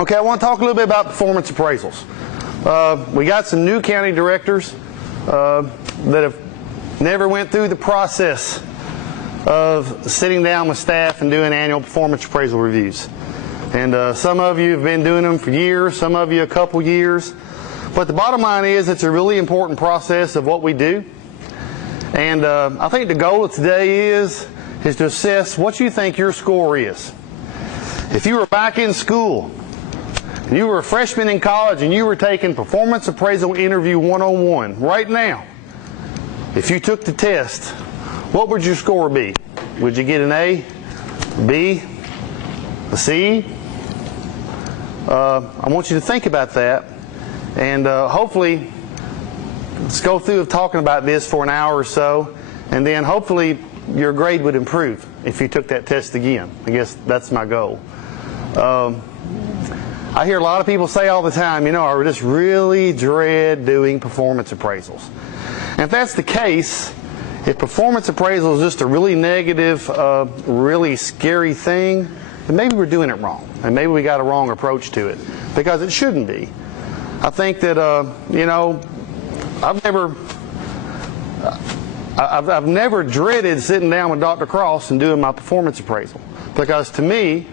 Okay, I want to talk a little bit about performance appraisals. We got some new county directors that have never went through the process of sitting down with staff and doing annual performance appraisal reviews. And some of you have been doing them for years, some of you a couple years. But the bottom line is it's a really important process of what we do. And I think the goal of today is to assess what you think your score is. If you were back in school, and you were a freshman in college and you were taking Performance Appraisal Interview 101 right now, if you took the test, what would your score be? Would you get an A, B, a C? I want you to think about that, and hopefully let's go through talking about this for an hour or so, and then hopefully your grade would improve if you took that test again. I guess that's my goal. I hear a lot of people say all the time, you know, I just really dread doing performance appraisals. And if that's the case, if performance appraisal is just a really negative, really scary thing, then maybe we're doing it wrong. And maybe we got a wrong approach to it, because it shouldn't be. I think that, you know, I've never dreaded sitting down with Dr. Cross and doing my performance appraisal, because to me,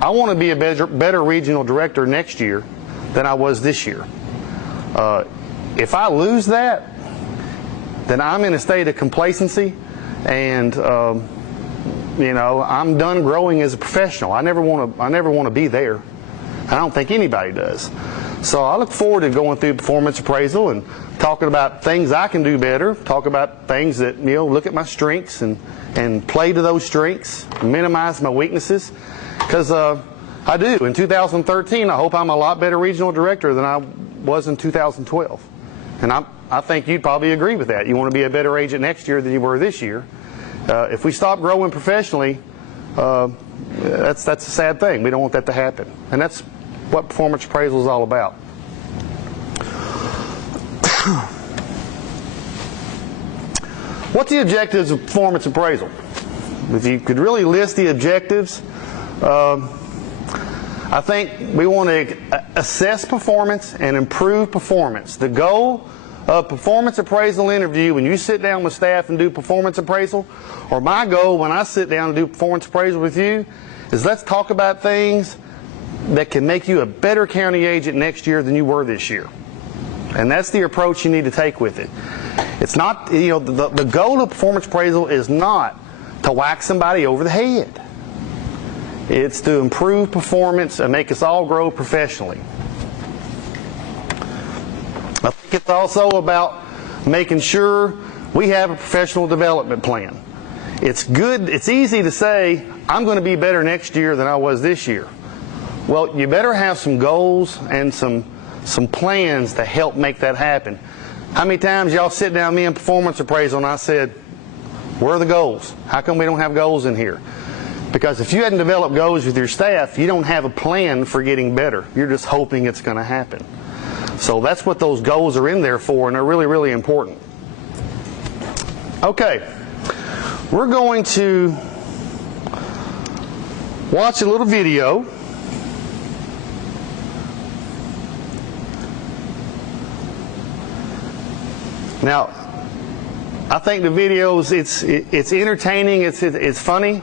I want to be a better regional director next year than I was this year. If I lose that, then I'm in a state of complacency, and you know, I'm done growing as a professional. I never want to be there. I don't think anybody does. So I look forward to going through performance appraisal and talking about things I can do better, talk about things that, you know, look at my strengths and play to those strengths, minimize my weaknesses. Because I do. In 2013, I hope I'm a lot better regional director than I was in 2012. And I think you'd probably agree with that. You want to be a better agent next year than you were this year. If we stop growing professionally, that's a sad thing. We don't want that to happen. And that's what performance appraisal is all about. What's the objectives of performance appraisal? If you could really list the objectives, I think we want to assess performance and improve performance. The goal of performance appraisal interview, when you sit down with staff and do performance appraisal, or my goal when I sit down and do performance appraisal with you, is let's talk about things that can make you a better county agent next year than you were this year. And that's the approach you need to take with it. It's not, you know, the goal of performance appraisal is not to whack somebody over the head. It's to improve performance and make us all grow professionally. I think it's also about making sure we have a professional development plan. It's good, it's easy to say, I'm going to be better next year than I was this year. Well, you better have some goals and some plans to help make that happen. How many times y'all sit down with me in performance appraisal and I said, where are the goals? How come we don't have goals in here? Because if you hadn't developed goals with your staff, you don't have a plan for getting better. You're just hoping it's going to happen. So that's what those goals are in there for, and they're really, really important. Okay, we're going to watch a little video. Now, I think the videos, it's entertaining, it's funny.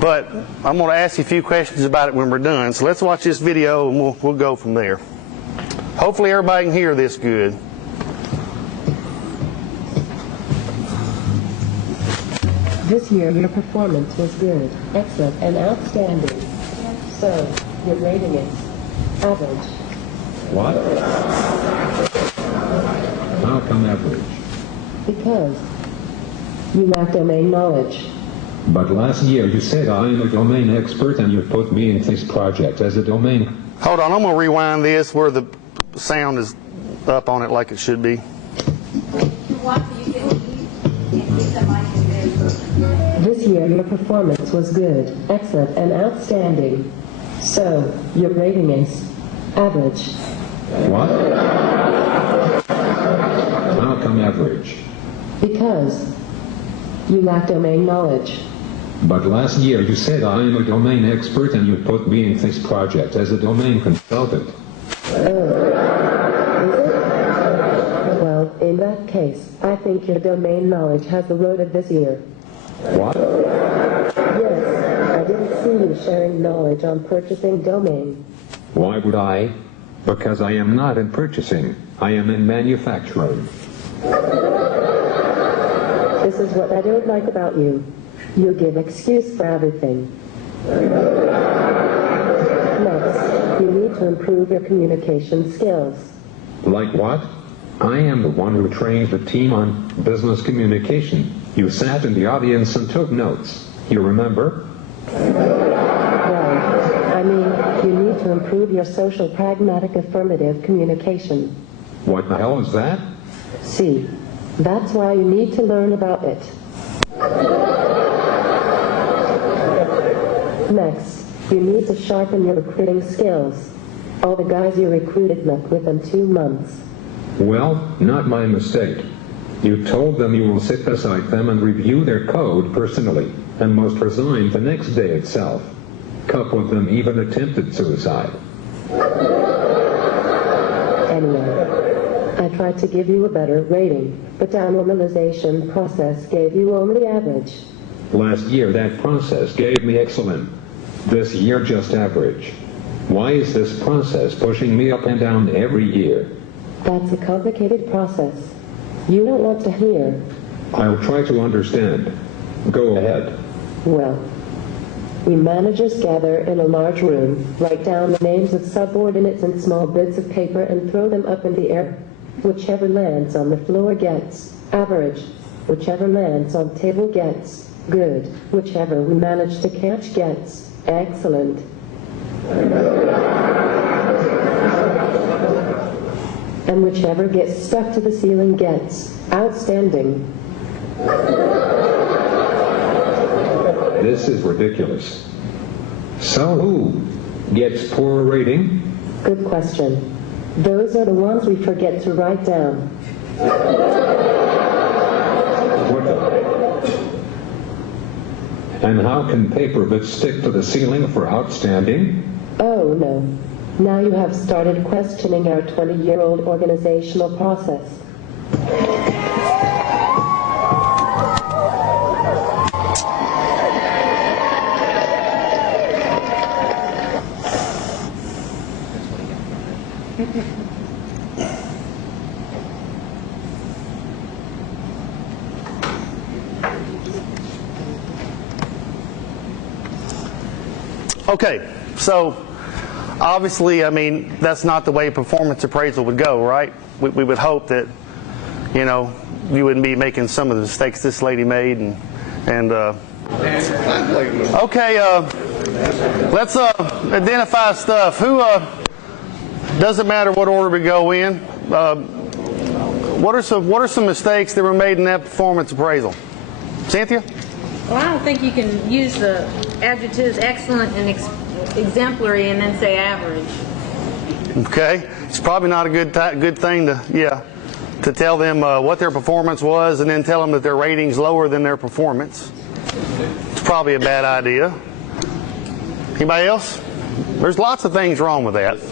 But I'm going to ask you a few questions about it when we're done. So let's watch this video and we'll go from there. Hopefully everybody can hear this good. This year your performance was good, excellent, and outstanding. So your rating is average. What? How come average? Because you lack domain knowledge. But last year you said I am a domain expert and you put me in this project as a domain. Hold on, I'm going to rewind this where the sound is up on it like it should be. This year your performance was good, excellent, and outstanding. So your rating is average. What? How come average? Because you lack domain knowledge. But last year you said I am a domain expert and you put me in this project as a domain consultant. Well, in that case, I think your domain knowledge has eroded this year. What? Yes, I didn't see you sharing knowledge on purchasing domain. Why would I? Because I am not in purchasing. I am in manufacturing. This is what I don't like about you. You give excuse for everything. Next, you need to improve your communication skills. Like what? I am the one who trained the team on business communication. You sat in the audience and took notes. You remember? Right. I mean, you need to improve your social pragmatic affirmative communication. What the hell is that? See, that's why you need to learn about it. Next, you need to sharpen your recruiting skills. All the guys you recruited left within 2 months. Well, not my mistake. You told them you will sit beside them and review their code personally, and most resigned the next day itself. A couple of them even attempted suicide. Anyway, I tried to give you a better rating, but our normalization process gave you only average. Last year that process gave me excellent. This year just average. Why is this process pushing me up and down every year? That's a complicated process. You don't want to hear. I'll try to understand. Go ahead. Well, we managers gather in a large room, write down the names of subordinates in small bits of paper and throw them up in the air. Whichever lands on the floor gets average. Whichever lands on table gets good. Whichever we manage to catch gets excellent. And whichever gets stuck to the ceiling gets outstanding. This is ridiculous. So who gets poor rating? Good question. Those are the ones we forget to write down. What the? And how can paper bits stick to the ceiling for outstanding? Oh no. Now you have started questioning our 20-year-old organizational process. Okay, so obviously, I mean, that's not the way performance appraisal would go, right? We would hope that, you know, you wouldn't be making some of the mistakes this lady made. Okay, let's identify stuff. Who, doesn't matter what order we go in. What are some mistakes that were made in that performance appraisal? Cynthia? Well, I don't think you can use the adjectives excellent and exemplary and then say average. Okay, it's probably not a good thing to tell them what their performance was and then tell them that their rating's lower than their performance. It's probably a bad idea. Anybody else? There's lots of things wrong with that.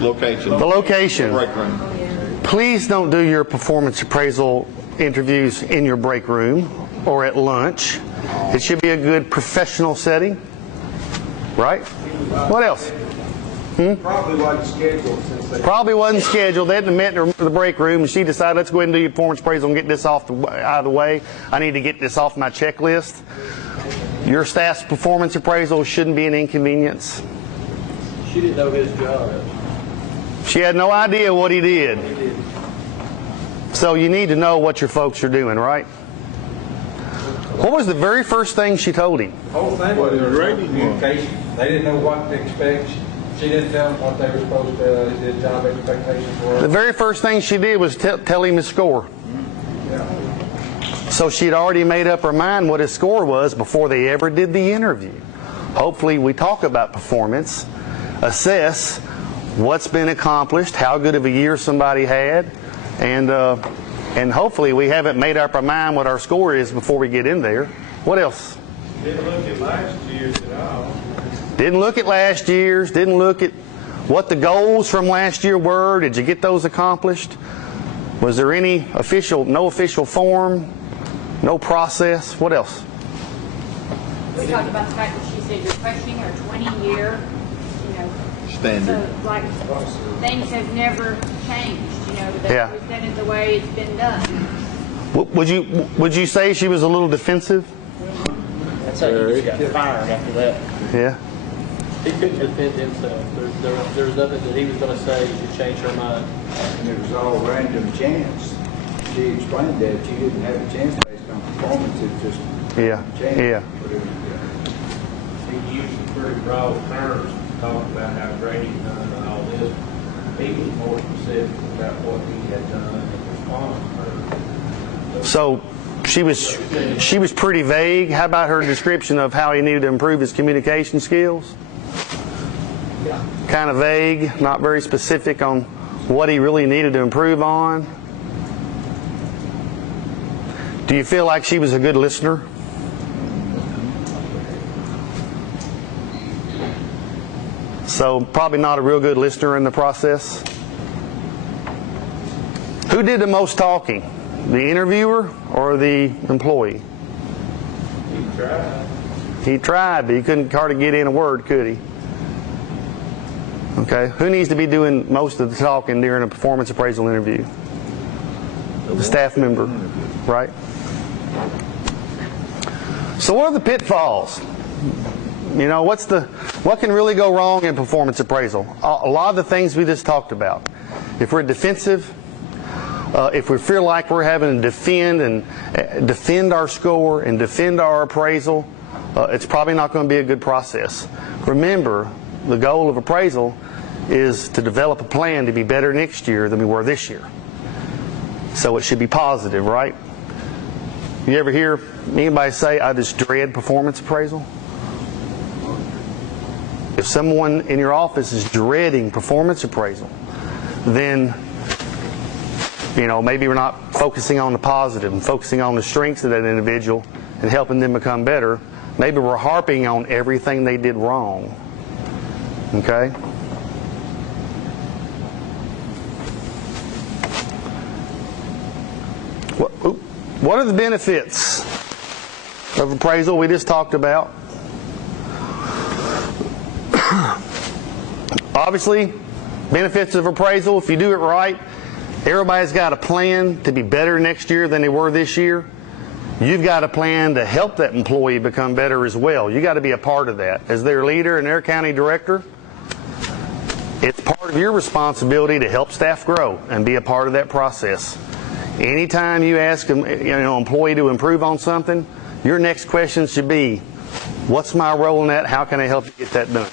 Location. The location. Break room. Please don't do your performance appraisal interviews in your break room or at lunch. It should be a good professional setting, right? What else? Probably wasn't scheduled Probably wasn't scheduled. They hadn't met in the break room, and she decided, let's go ahead and do your performance appraisal and get this out of the way. I need to get this off my checklist. Your staff's performance appraisal shouldn't be an inconvenience. She didn't know his job. She had no idea what he did. So you need to know what your folks are doing, right? What was the very first thing she told him? The whole thing was communication. They didn't know what to expect. She didn't tell them what they were supposed to, the job expectations were. The very first thing she did was tell him his score. Yeah. So she'd already made up her mind what his score was before they ever did the interview. Hopefully we talk about performance, assess what's been accomplished, how good of a year somebody had, and hopefully we haven't made up our mind what our score is before we get in there. What else? Didn't look at last year's at all. Didn't look at last year's, didn't look at what the goals from last year were. Did you get those accomplished? Was there any no official form, no process? What else? We talked about the fact that she said you're questioning her 20-year, Standard. So, like, things have never changed, That Yeah. that is the way it's been done. Would you say she was a little defensive? That's how he just got fired after that. Yeah. He couldn't defend himself. There was nothing that he was going to say to change her mind. And it was all random chance. She explained that you didn't have a chance based on performance. It just changed. Yeah. He used some pretty broad terms to talk about how Grady done and all this. He was more specific about what he had done in response to her. So she was pretty vague. How about her description of how he needed to improve his communication skills? Kind of vague, not very specific on what he really needed to improve on. Do you feel like she was a good listener? So probably not a real good listener in the process. Who did the most talking? The interviewer or the employee? He tried. He tried, but he couldn't hardly get in a word, could he? Okay, who needs to be doing most of the talking during a performance appraisal interview? The staff member, right? So what are the pitfalls? What can really go wrong in performance appraisal? A lot of the things we just talked about. If we're defensive, if we feel like we're having to defend our score and defend our appraisal, it's probably not going to be a good process. Remember, the goal of appraisal is to develop a plan to be better next year than we were this year. So it should be positive, right? You ever hear anybody say, I just dread performance appraisal? If someone in your office is dreading performance appraisal, then maybe we're not focusing on the positive and focusing on the strengths of that individual and helping them become better. Maybe we're harping on everything they did wrong. Okay? What are the benefits of appraisal we just talked about? Obviously, benefits of appraisal, if you do it right, everybody's got a plan to be better next year than they were this year. You've got a plan to help that employee become better as well. You've got to be a part of that. As their leader and their county director, it's part of your responsibility to help staff grow and be a part of that process. Anytime you ask an employee to improve on something, your next question should be, what's my role in that? How can I help you get that done?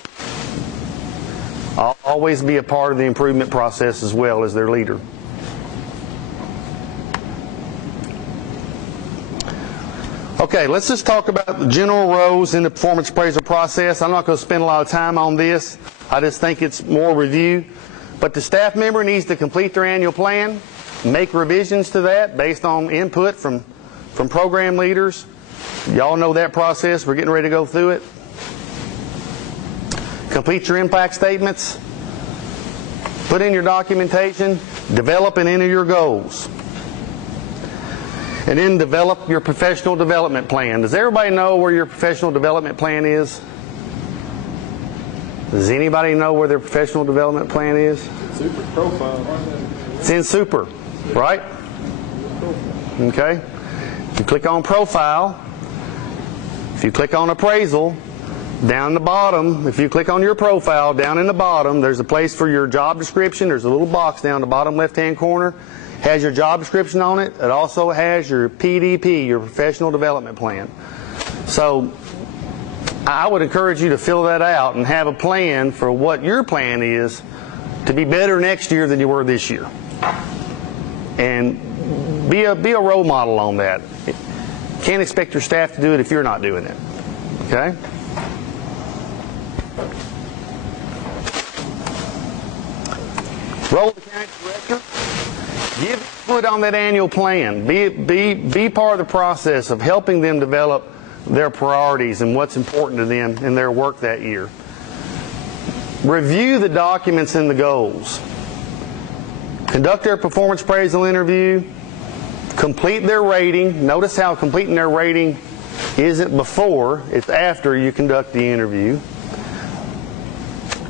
I'll always be a part of the improvement process as well as their leader. Okay, let's just talk about the general roles in the performance appraisal process. I'm not going to spend a lot of time on this. I just think it's more review. But the staff member needs to complete their annual plan, make revisions to that based on input from program leaders. Y'all know that process. We're getting ready to go through it. Complete your impact statements. Put in your documentation. Develop and enter your goals. And then develop your professional development plan. Does everybody know where your professional development plan is? Does anybody know where their professional development plan is? Super profile. It's in Super, right? Okay. If you click on Profile, if you click on Appraisal, down the bottom, if you click on your profile, down in the bottom, there's a place for your job description. There's a little box down the bottom left-hand corner. Has your job description on it. It also has your PDP, your professional development plan. So I would encourage you to fill that out and have a plan for what your plan is to be better next year than you were this year. And be a role model on that. Can't expect your staff to do it if you're not doing it. Okay? Role of the county director. Give input on that annual plan. Be part of the process of helping them develop their priorities and what's important to them in their work that year. Review the documents and the goals. Conduct their performance appraisal interview. Complete their rating. Notice how completing their rating isn't before, it's after you conduct the interview.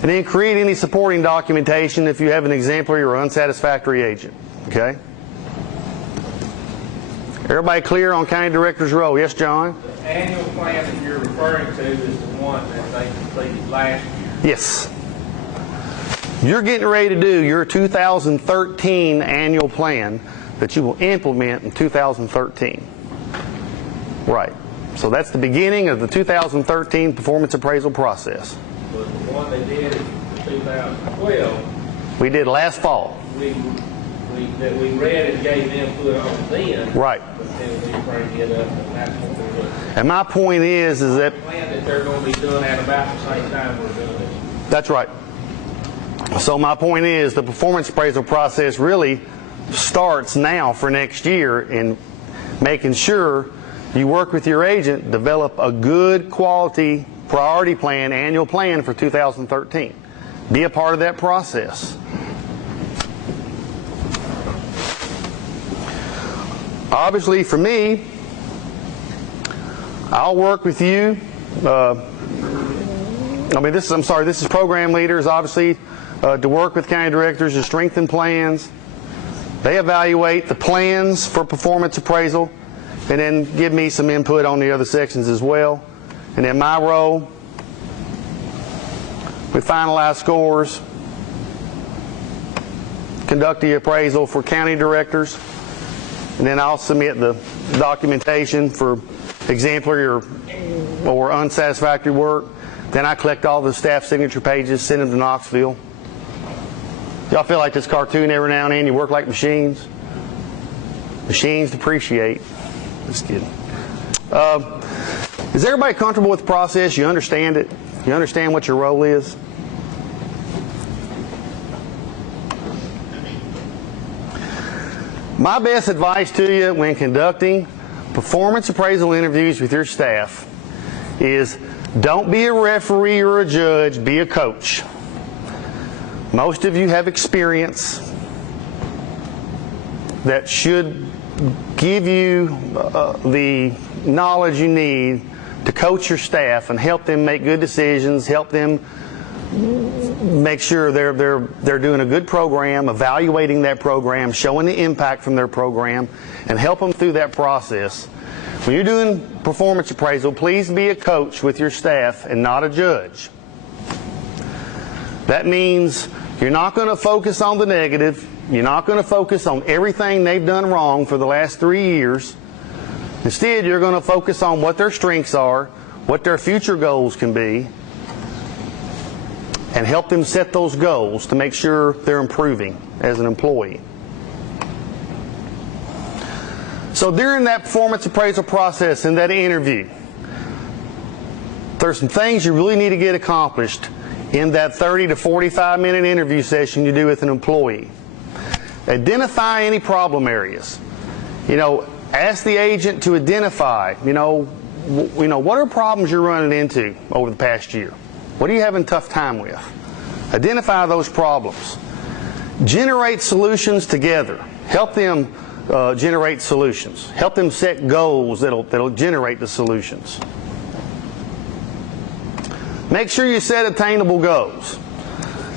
And then create any supporting documentation if you have an exemplary or unsatisfactory agent. Okay? Everybody clear on county director's role? Yes, John? The annual plan that you're referring to is the one that they completed last year. Yes. You're getting ready to do your 2013 annual plan that you will implement in 2013. Right. So that's the beginning of the 2013 performance appraisal process. But the one they did in 2012, we did last fall. That we read and gave input on then. Right. But then we bring it up, and that's what we're looking at. And my point is that the plan that they're going to be doing at about the same time we're doing it. That's right. So my point is the performance appraisal process really starts now for next year in making sure you work with your agent, develop a good quality priority plan, annual plan for 2013. Be a part of that process. Obviously for me, I'll work with you. This is program leaders, obviously, to work with county directors to strengthen plans. They evaluate the plans for performance appraisal and then give me some input on the other sections as well. And in my role, we finalize scores, conduct the appraisal for county directors, and then I'll submit the documentation for exemplary or unsatisfactory work. Then I collect all the staff signature pages, send them to Knoxville. Y'all feel like this cartoon every now and then, you work like machines? Machines depreciate. Just kidding. Is everybody comfortable with the process? You understand it? You understand what your role is? My best advice to you when conducting performance appraisal interviews with your staff is don't be a referee or a judge, be a coach. Most of you have experience that should give you the knowledge you need to coach your staff and help them make good decisions, help them make sure they're doing a good program, evaluating that program, showing the impact from their program, and help them through that process. When you're doing performance appraisal, please be a coach with your staff and not a judge. That means you're not going to focus on the negative. You're not going to focus on everything they've done wrong for the last 3 years. Instead, you're going to focus on what their strengths are, what their future goals can be, and help them set those goals to make sure they're improving as an employee. So during that performance appraisal process and that interview, there's some things you really need to get accomplished in that 30 to 45 minute interview session you do with an employee. Identify any problem areas. Ask the agent to identify, what are problems you're running into over the past year? What are you having a tough time with? Identify those problems. Generate solutions together. Help them generate solutions. Help them set goals that'll generate the solutions. Make sure you set attainable goals.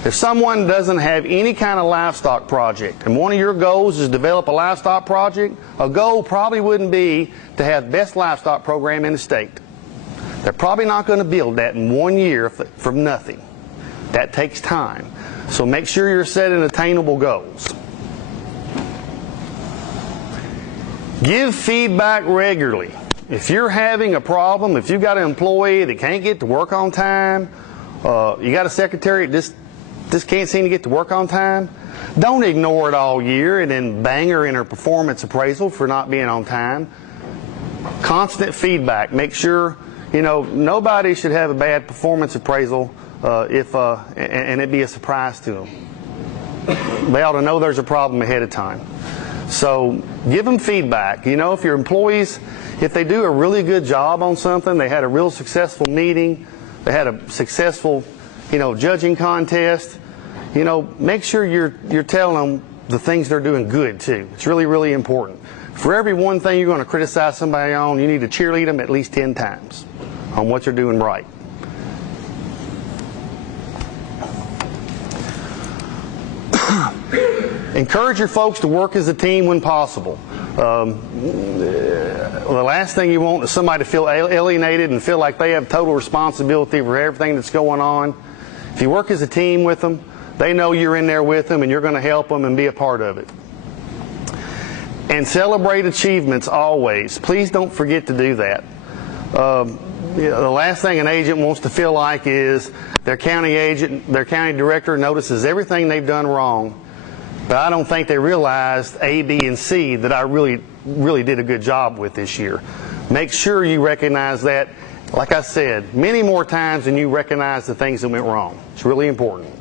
If someone doesn't have any kind of livestock project and one of your goals is to develop a livestock project, a goal probably wouldn't be to have the best livestock program in the state. They're probably not going to build that in 1 year from nothing. That takes time. So make sure you're setting attainable goals. Give feedback regularly. If you're having a problem, if you've got an employee that can't get to work on time, you got a secretary that just can't seem to get to work on time, don't ignore it all year and then bang her in her performance appraisal for not being on time. Constant feedback. Make sure, nobody should have a bad performance appraisal and it be a surprise to them. They ought to know there's a problem ahead of time. So give them feedback. You know, if your employees, if they do a really good job on something, they had a real successful meeting, they had a successful, you know, judging contest, you know, make sure you're telling them the things they're doing good too. It's really, really important. For every one thing you're going to criticize somebody on, you need to cheerlead them at least 10 times on what they're doing right. Encourage your folks to work as a team when possible. The last thing you want is somebody to feel alienated and feel like they have total responsibility for everything that's going on. If you work as a team with them, they know you're in there with them and you're going to help them and be a part of it. And celebrate achievements always. Please don't forget to do that. The last thing an agent wants to feel like is their county director notices everything they've done wrong, but I don't think they realized A, B, and C that I really did a good job with this year. Make sure you recognize that, like I said, many more times than you recognize the things that went wrong. It's really important.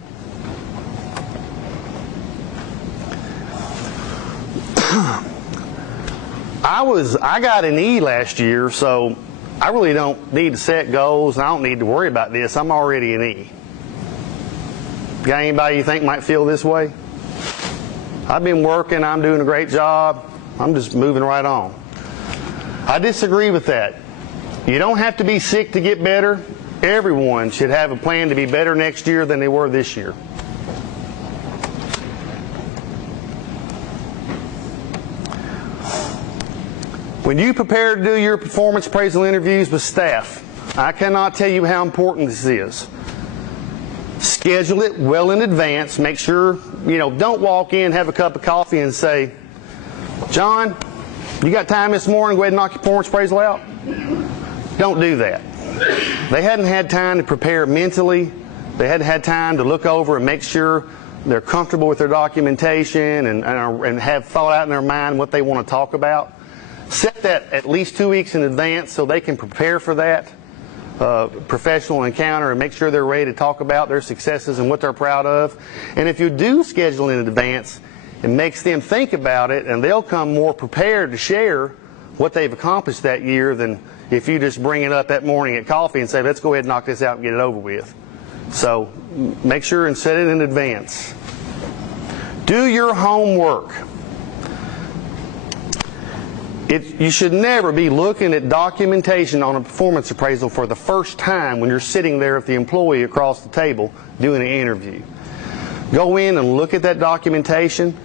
I got an E last year, so I really don't need to set goals, and I don't need to worry about this. I'm already an E. Got anybody you think might feel this way? I've been working, I'm doing a great job, I'm just moving right on. I disagree with that. You don't have to be sick to get better. Everyone should have a plan to be better next year than they were this year. When you prepare to do your performance appraisal interviews with staff, I cannot tell you how important this is. Schedule it well in advance. Make sure, you know, don't walk in, have a cup of coffee and say, John, you got time this morning? Go ahead and knock your performance appraisal out. Don't do that. They hadn't had time to prepare mentally. They hadn't had time to look over and make sure they're comfortable with their documentation and have thought out in their mind what they want to talk about. Set that at least 2 weeks in advance so they can prepare for that professional encounter and make sure they're ready to talk about their successes and what they're proud of. And if you do schedule in advance, it makes them think about it, and they'll come more prepared to share what they've accomplished that year than if you just bring it up that morning at coffee and say, let's go ahead and knock this out and get it over with. So make sure and set it in advance. Do your homework. You should never be looking at documentation on a performance appraisal for the first time when you're sitting there with the employee across the table doing an interview. Go in and look at that documentation.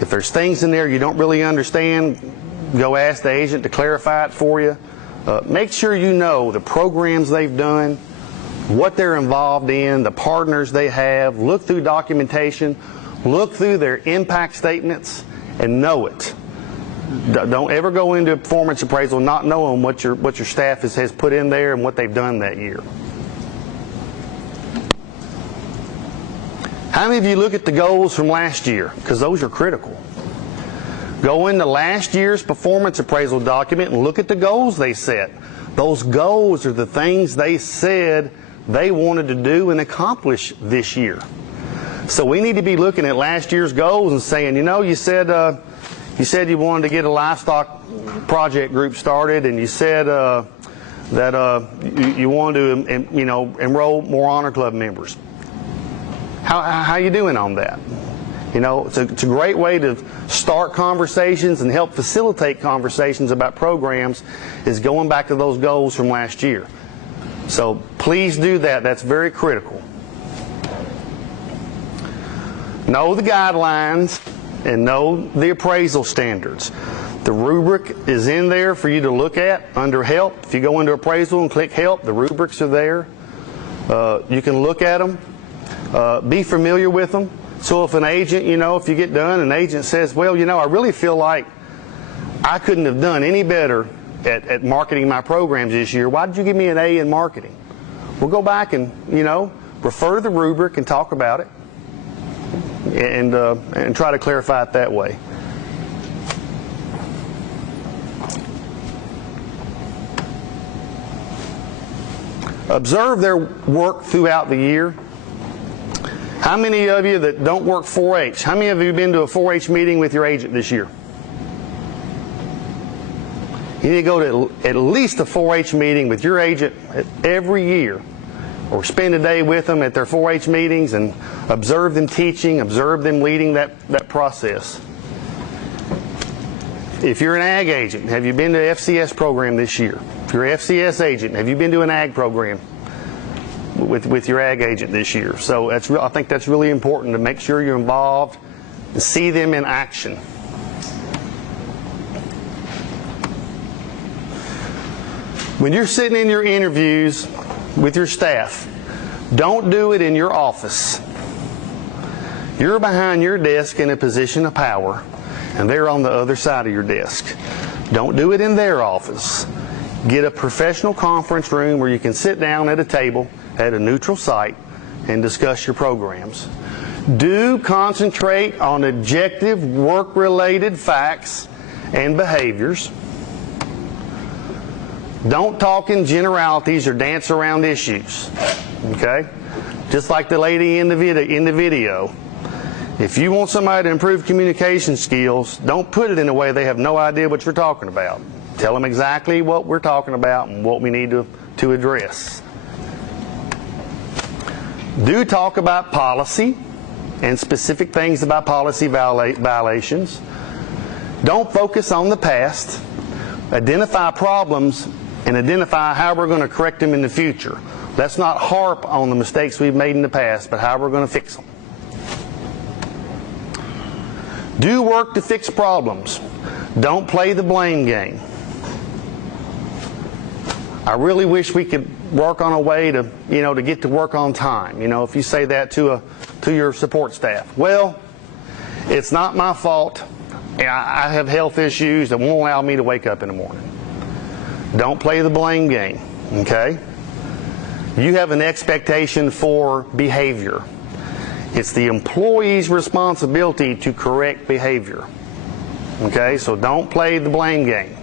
If there's things in there you don't really understand, go ask the agent to clarify it for you. Make sure you know the programs they've done, what they're involved in, the partners they have. Look through documentation, look through their impact statements, and know it. Don't ever go into a performance appraisal not knowing what your staff has put in there and what they've done that year. How many of you look at the goals from last year? Because those are critical. Go into last year's performance appraisal document and look at the goals they set. Those goals are the things they said they wanted to do and accomplish this year. So we need to be looking at last year's goals and saying, you know, you said you wanted to get a livestock project group started, and you said that you wanted to, you know, enroll more honor club members. How you doing on that? You know, it's a great way to start conversations and help facilitate conversations about programs is going back to those goals from last year. So please do that. That's very critical. Know the guidelines and know the appraisal standards. The rubric is in there for you to look at under help. If you go into appraisal and click help, the rubrics are there. You can look at them, be familiar with them. So if an agent, you know, if you get done, an agent says, well, you know, I really feel like I couldn't have done any better at marketing my programs this year. Why did you give me an A in marketing? We'll go back and, you know, refer to the rubric and talk about it. And try to clarify it that way. Observe their work throughout the year. How many of you that don't work 4-H? How many of you have been to a 4-H meeting with your agent this year? You need to go to at least a 4-H meeting with your agent every year, or spend a day with them at their 4-H meetings and observe them teaching, observe them leading that process. If you're an ag agent, have you been to an FCS program this year? If you're an FCS agent, have you been to an ag program with your ag agent this year? So I think that's really important, to make sure you're involved and see them in action. When you're sitting in your interviews with your staff, don't do it in your office. You're behind your desk in a position of power, and they're on the other side of your desk. Don't do it in their office. Get a professional conference room where you can sit down at a table at a neutral site and discuss your programs. Do concentrate on objective work-related facts and behaviors. Don't talk in generalities or dance around issues. Okay? Just like the lady in the video. If you want somebody to improve communication skills, don't put it in a way they have no idea what you're talking about. Tell them exactly what we're talking about and what we need to address. Do talk about policy and specific things about policy violations. Don't focus on the past. Identify problems and identify how we're going to correct them in the future. Let's not harp on the mistakes we've made in the past, but how we're going to fix them. Do work to fix problems. Don't play the blame game. I really wish we could work on a way to, to get to work on time. If you say that to your support staff. Well, it's not my fault. I have health issues that won't allow me to wake up in the morning. Don't play the blame game, okay? You have an expectation for behavior. It's the employee's responsibility to correct behavior, okay? So don't play the blame game.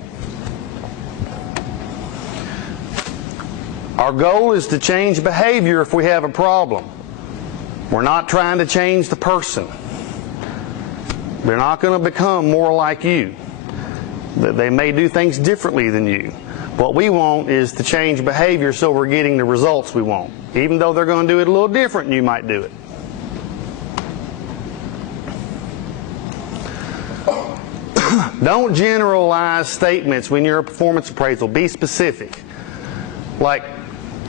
Our goal is to change behavior if we have a problem. We're not trying to change the person. They're not going to become more like you. They may do things differently than you. What we want is to change behavior so we're getting the results we want. Even though they're going to do it a little different than you might do it. Don't generalize statements when you're a performance appraisal. Be specific. Like,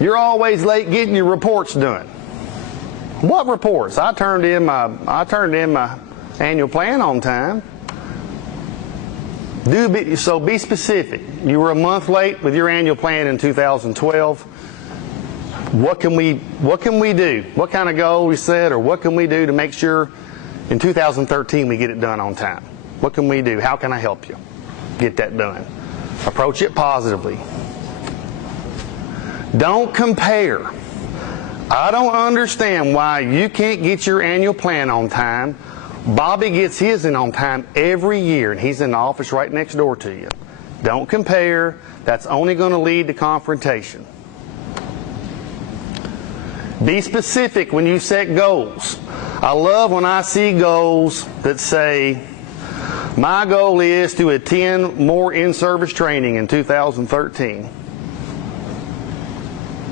you're always late getting your reports done. What reports? I turned in my annual plan on time. So be specific. You were a month late with your annual plan in 2012. What can we do? What kind of goal we set, or what can we do to make sure in 2013 we get it done on time? What can we do? How can I help you get that done? Approach it positively. Don't compare. I don't understand why you can't get your annual plan on time. Bobby gets his in on time every year, and he's in the office right next door to you. Don't compare. That's only going to lead to confrontation. Be specific when you set goals. I love when I see goals that say, my goal is to attend more in-service training in 2013.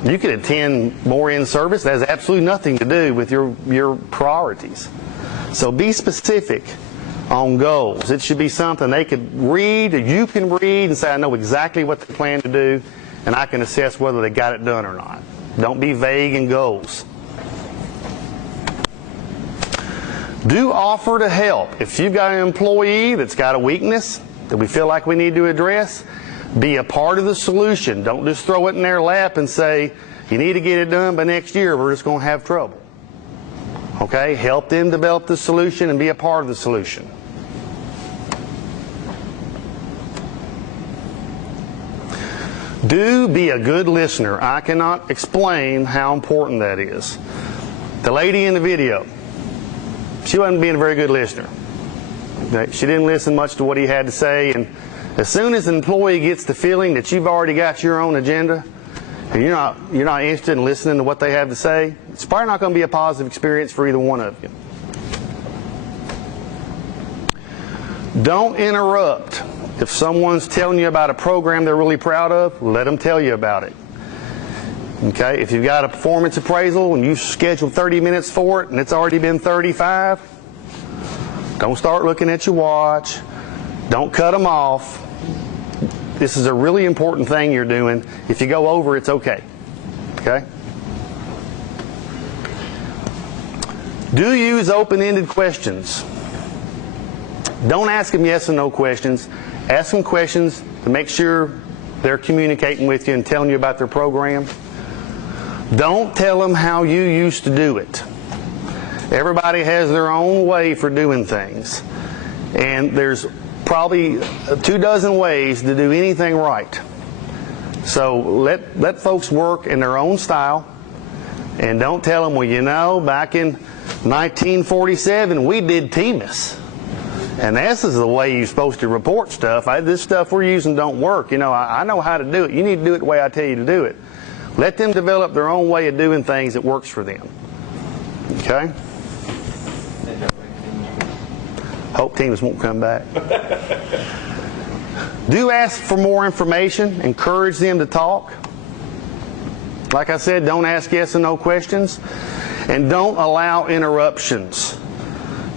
You could attend more in-service. That has absolutely nothing to do with your priorities. So be specific on goals. It should be something they could read, or you can read and say, I know exactly what they plan to do, and I can assess whether they got it done or not. Don't be vague in goals. Do offer to help. If you've got an employee that's got a weakness that we feel like we need to address, be a part of the solution. Don't just throw it in their lap and say, you need to get it done by next year, we're just going to have trouble. Okay? Help them develop the solution and be a part of the solution. Do be a good listener. I cannot explain how important that is. The lady in the video, she wasn't being a very good listener. Okay? She didn't listen much to what he had to say, and as soon as an employee gets the feeling that you've already got your own agenda, and you're not interested in listening to what they have to say, it's probably not going to be a positive experience for either one of you. Don't interrupt If someone's telling you about a program they're really proud of, let them tell you about it. Okay, if you've got a performance appraisal and you've scheduled 30 minutes for it and it's already been 35, don't start looking at your watch. Don't cut them off. This is a really important thing you're doing. If you go over, it's okay. Okay? Do use open-ended questions. Don't ask them yes and no questions. Ask them questions to make sure they're communicating with you and telling you about their program. Don't tell them how you used to do it. Everybody has their own way for doing things. And there's probably 24 ways to do anything right. So let folks work in their own style. And don't tell them, well, you know, back in 1947 we did TMIS. And this is the way you're supposed to report stuff. This stuff we're using don't work. You know, I know how to do it. You need to do it the way I tell you to do it. Let them develop their own way of doing things that works for them. Okay? Hope teams won't come back. Do ask for more information. Encourage them to talk. Like I said, don't ask yes and no questions. And don't allow interruptions.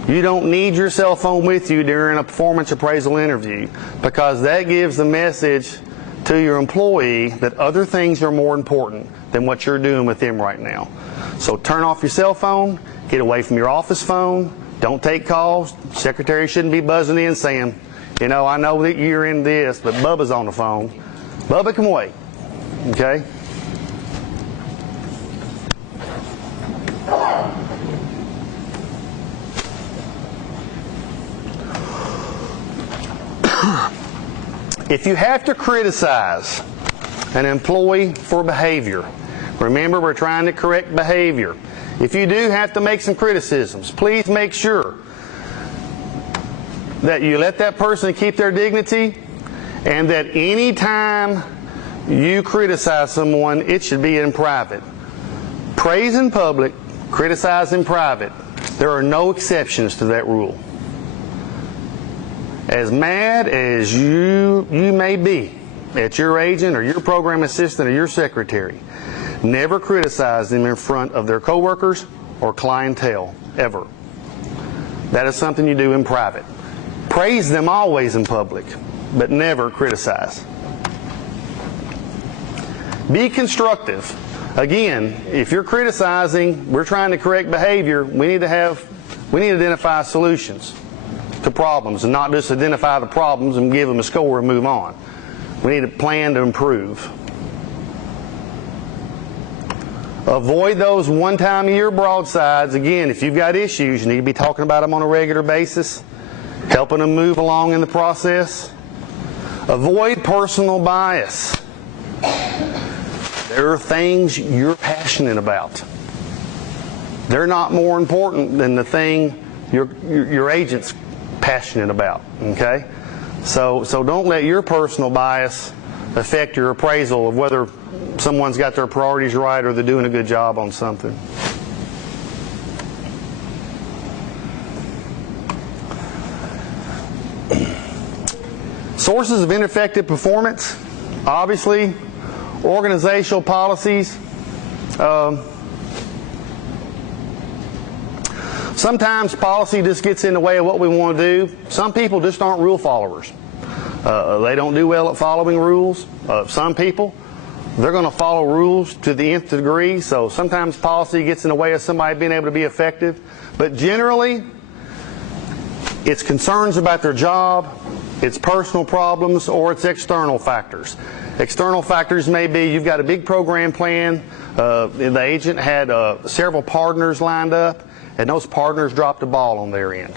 You don't need your cell phone with you during a performance appraisal interview, because that gives the message to your employee that other things are more important than what you're doing with them right now. So turn off your cell phone, get away from your office phone, don't take calls. Secretary shouldn't be buzzing in saying, you know, I know that you're in this, but Bubba's on the phone. Bubba can wait. Okay? If you have to criticize an employee for behavior, remember we're trying to correct behavior. If you do have to make some criticisms, please make sure that you let that person keep their dignity, and that any time you criticize someone, it should be in private. Praise in public, criticize in private. There are no exceptions to that rule. As mad as you may be at your agent or your program assistant or your secretary, never criticize them in front of their coworkers or clientele, ever. That is something you do in private. Praise them always in public, but never criticize. Be constructive. Again, if you're criticizing, we're trying to correct behavior, we need to identify solutions to problems, and not just identify the problems and give them a score and move on. We need a plan to improve. Avoid those one-time-a-year broadsides. Again, if you've got issues, you need to be talking about them on a regular basis, helping them move along in the process. Avoid personal bias. There are things you're passionate about. They're not more important than the thing your agent's passionate about. Okay? So don't let your personal bias affect your appraisal of whether someone's got their priorities right or they're doing a good job on something. Sources of ineffective performance, obviously, organizational policies. Sometimes policy just gets in the way of what we want to do. Some people just aren't rule followers. They don't do well at following rules. Some people, they're going to follow rules to the nth degree, so sometimes policy gets in the way of somebody being able to be effective. But generally, it's concerns about their job, it's personal problems, or it's external factors. External factors may be you've got a big program plan, the agent had several partners lined up, and those partners dropped the ball on their end.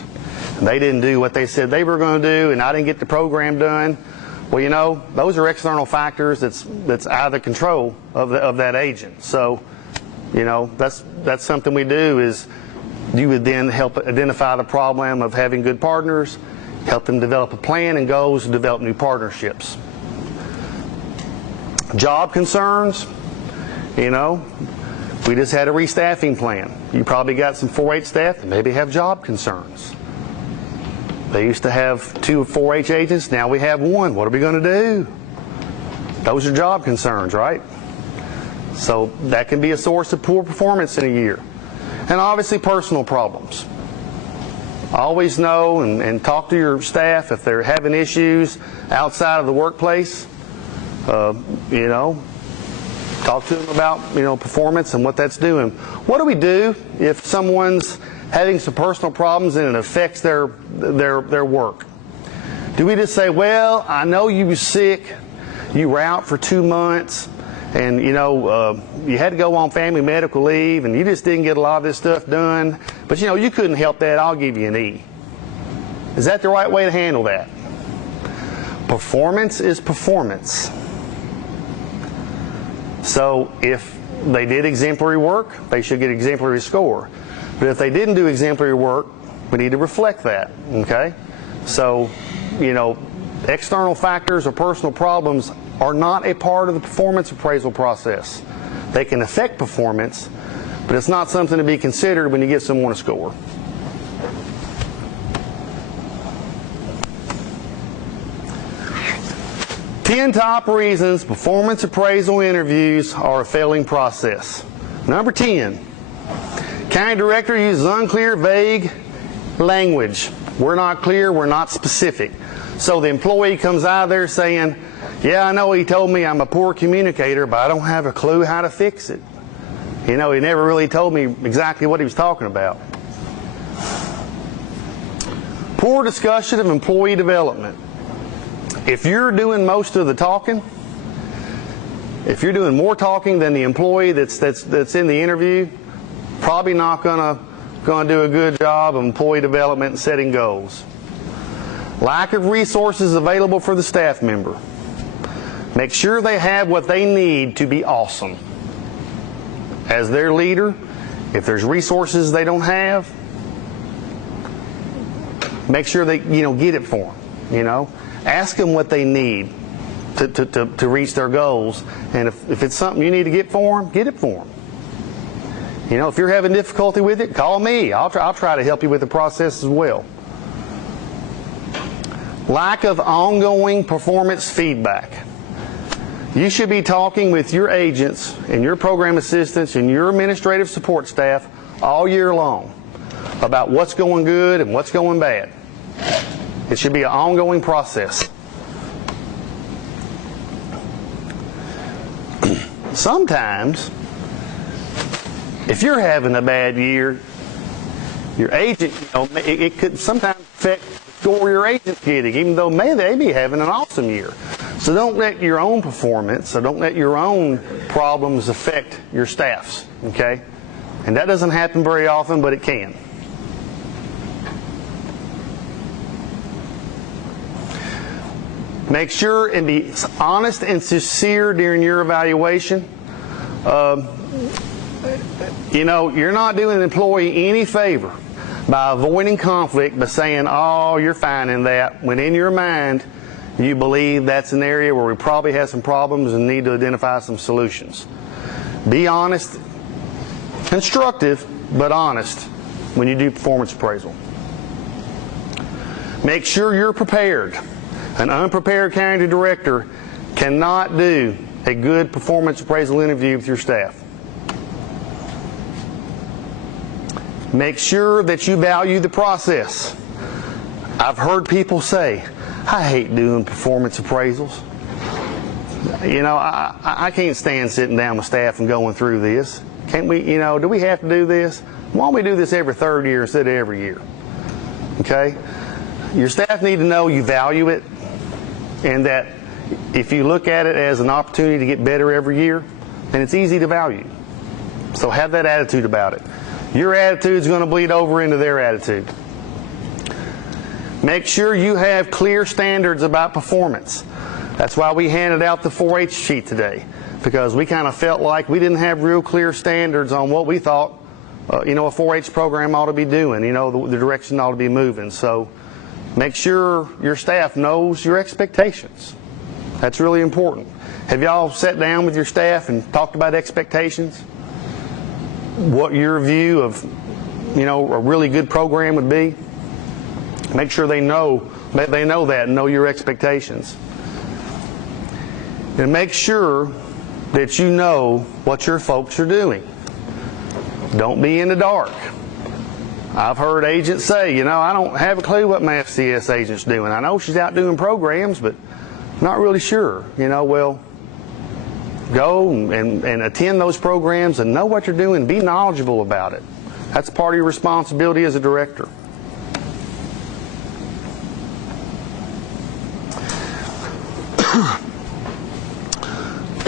And they didn't do what they said they were going to do, and I didn't get the program done. Well, you know, those are external factors that's out of the control of that agent. So, you know, that's something we do is you would then help identify the problem of having good partners, help them develop a plan and goals to develop new partnerships. Job concerns, you know, we just had a restaffing plan. You probably got some 4-H staff that maybe have job concerns. They used to have 2 4-H agents. Now we have 1. What are we going to do? Those are job concerns, right? So that can be a source of poor performance in a year. And obviously personal problems. Always know and talk to your staff if they're having issues outside of the workplace. You know, talk to them about, you know, performance and what that's doing. What do we do if someone's having some personal problems and it affects their work? Do we just say, well, I know you were sick, you were out for 2 months, and you know you had to go on family medical leave, and you just didn't get a lot of this stuff done, but you know you couldn't help that, I'll give you an E. Is that the right way to handle that? Performance is performance. So if they did exemplary work, they should get exemplary score. But if they didn't do exemplary work, we need to reflect that, okay? So, you know, external factors or personal problems are not a part of the performance appraisal process. They can affect performance, but it's not something to be considered when you give someone a score. Ten top reasons performance appraisal interviews are a failing process. Number 10, county director uses unclear, vague language. We're not clear, we're not specific. So the employee comes out of there saying, yeah, I know he told me I'm a poor communicator, but I don't have a clue how to fix it. You know, he never really told me exactly what he was talking about. Poor discussion of employee development. If you're doing most of the talking, if you're doing more talking than the employee that's in the interview, probably not gonna do a good job of employee development and setting goals. Lack of resources available for the staff member. Make sure they have what they need to be awesome. As their leader, if there's resources they don't have, make sure they, you know, get it for them. You know, ask them what they need to reach their goals, and if it's something you need to get for them, get it for them. You know, if you're having difficulty with it, call me. I'll try to help you with the process as well. Lack of ongoing performance feedback. You should be talking with your agents and your program assistants and your administrative support staff all year long about what's going good and what's going bad. It should be an ongoing process. Sometimes, if you're having a bad year, your agent, you know, it could sometimes affect the score your agent's getting, even though they be having an awesome year. So don't let your own performance, or don't let your own problems affect your staff's, okay? And that doesn't happen very often, but it can. Make sure and be honest and sincere during your evaluation. You know, you're not doing an employee any favor by avoiding conflict by saying, oh, you're fine in that, when in your mind you believe that's an area where we probably have some problems and need to identify some solutions. Be honest, constructive, but honest when you do performance appraisal. Make sure you're prepared. An unprepared county director cannot do a good performance appraisal interview with your staff. Make sure that you value the process. I've heard people say, I hate doing performance appraisals. You know, I can't stand sitting down with staff and going through this. Can't we, you know, do we have to do this? Why don't we do this every third year instead of every year? Okay? Your staff need to know you value it, and that if you look at it as an opportunity to get better every year, then it's easy to value. So have that attitude about it. Your attitude is going to bleed over into their attitude. Make sure you have clear standards about performance. That's why we handed out the 4-H sheet today, because we kind of felt like we didn't have real clear standards on what we thought you know, a 4-H program ought to be doing, you know, the direction ought to be moving. So make sure your staff knows your expectations. That's really important. Have y'all sat down with your staff and talked about expectations? What your view of, you know, a really good program would be? Make sure they know that and know your expectations. And make sure that you know what your folks are doing. Don't be in the dark. I've heard agents say, I don't have a clue what my FCS agent's doing. I know she's out doing programs, but not really sure. Well, go and attend those programs and know what you're doing. Be knowledgeable about it. That's part of your responsibility as a director.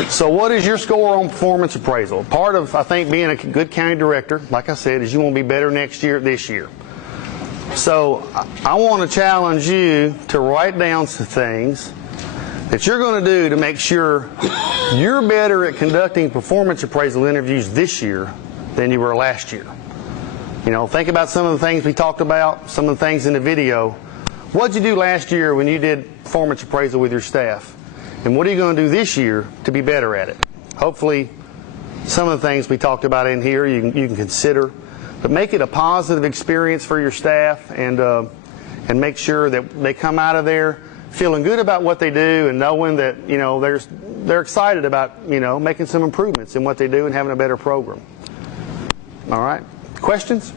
So what is your score on performance appraisal? Part of, I think, being a good county director, like I said, is you want to be better next year this year. So I want to challenge you to write down some things that you're going to do to make sure you're better at conducting performance appraisal interviews this year than you were last year. Think about some of the things we talked about, some of the things in the video. What did you do last year when you did performance appraisal with your staff? And what are you going to do this year to be better at it? Hopefully, some of the things we talked about in here you can consider, but make it a positive experience for your staff, and make sure that they come out of there feeling good about what they do and knowing that they're excited about making some improvements in what they do and having a better program. All right, questions?